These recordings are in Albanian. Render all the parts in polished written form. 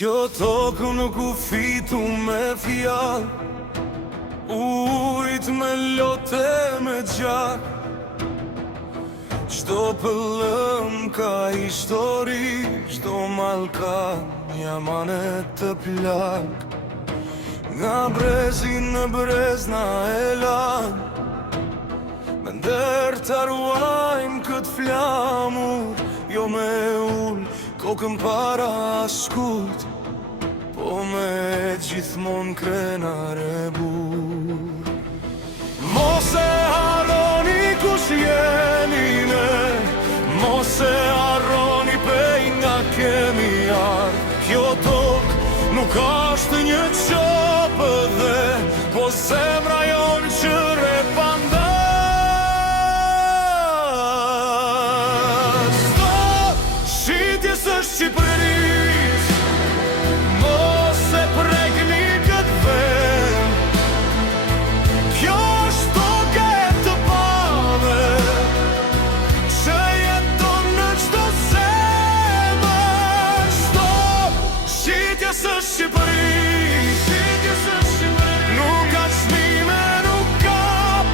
Kjo tokë nuk u fitu me fjall, ujt me lote me gjak. Qdo pëllëm ka histori, qdo mal ka një amanet të plak. Nga brezi në brez na e lan, me ndër të ruajmë këtë flamur, jo me ull kokën para askut, po me gjithmon krenare bur. Mos e harroni kush jeni ne, mos e harroni pej nga kemi ardh. Kjo tokë nuk ashtë një qopë dhe, po zemra jon që repandas. Shqitjes është Shqipëris, mos e prekni këtë vend. Kjo është toke të pave, që jeton në qdo zemër. Shqitjes është Shqipëris, nuk ka çmime, nuk ka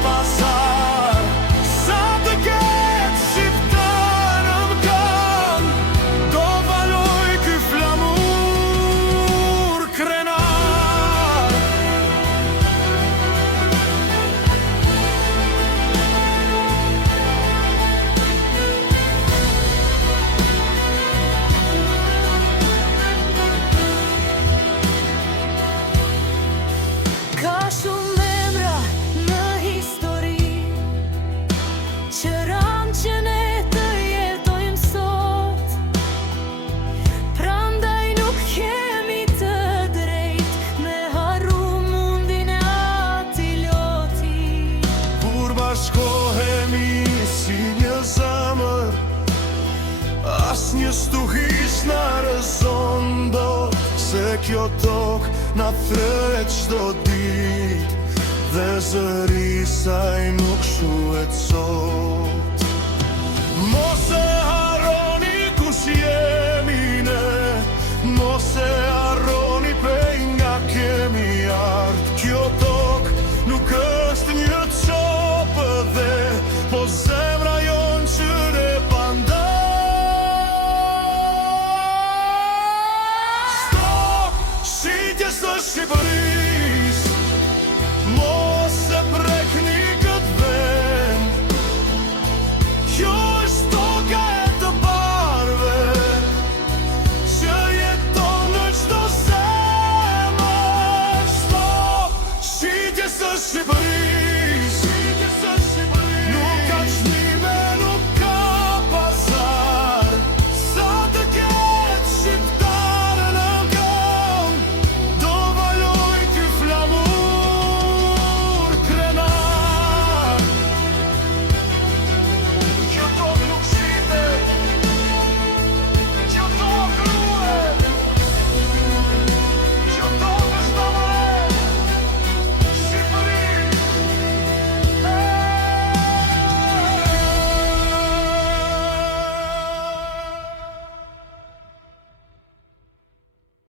pasar. Sa të ketë shqiptar në mkan, do valoj ky flamur krenar. Ka shumë emra në histori, që ranë që ne të jetojmë sot. Prandaj nuk kemi të drejt me harru mundin e ati loti. Kur bashkohemi si një zemër, as një stuhish na rëzon dot. Se kjo tokë na thret qdo dit, dhe zëri saj nuk shuhet sot.